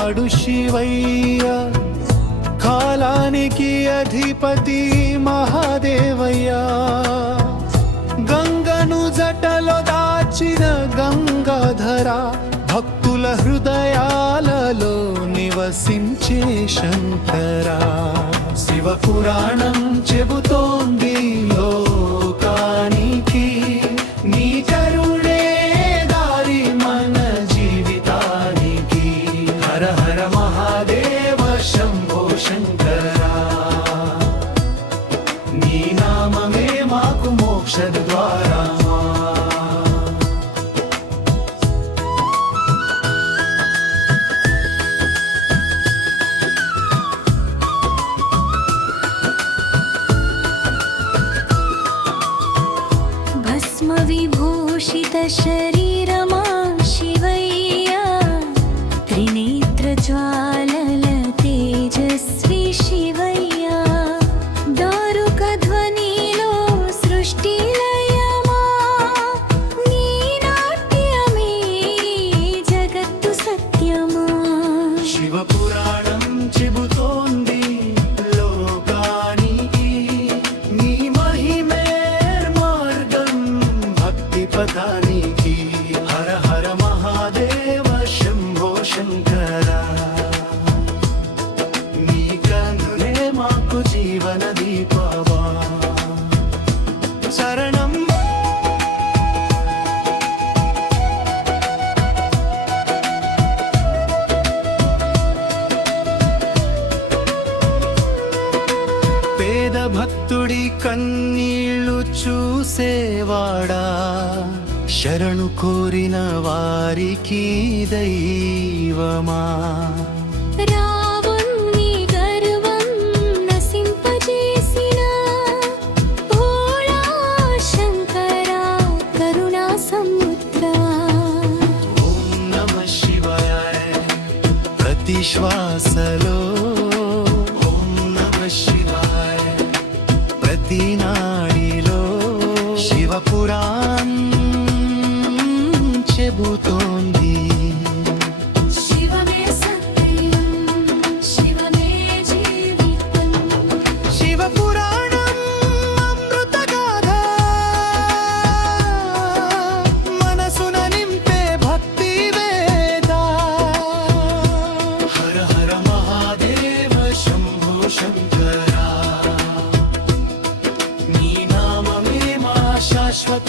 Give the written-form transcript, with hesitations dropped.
వాడు శివయ్య, కాలానికి అధిపతి మహాదేవయ్య. గంగను జటలో దాచిన గంగాధర, భక్తుల హృదయాలలో నివసించే శంకరా. శివ పురాణం చెబుతోంది లోకానికి, నీ కరుణే దారి మన జీవితానికి. హర హర మహాదేవ శంభో శంకరా, నీ నామమే మాకు మోక్ష ద్వారమా. విభూషిత శరీరమా శివయ్య, త్రినేత్ర జ్వాలల తేజస్వి శివయ్య. దారుక ధ్వనిలో సృష్టి లయమా, నీ నాట్యమే జగత్తు సత్యమా. శివ పురాణం చెబుతోంది లోకానికి, నీ మహిమే పదానికి. హర హర మహాదేవ శంభో శంకరా, నీ కన్నులే మాకు జీవన దీపవా. శరణం పేద భక్తుడి కన్నీళ్లు చూసేవాడా, శరణు కోరిన వారికి దైవమా. రావణుని గర్వం నశింపజేసిన భోళా శంకరా, కరుణా సముద్రా. ఓం నమః శివాయ ప్రతి శ్వాసలో, ఓం నమః శివాయ ప్రతి నాడిలో. శివ పురాణం చెబుతోంది శివమే సత్యం, శివమే జీవితం. శివ పురాణం అమృత గాథ, మనసున నింపే భక్తి వేద. హర హర మహాదేవ శంభో శంకరా, నీ నామమే మా శాశ్వత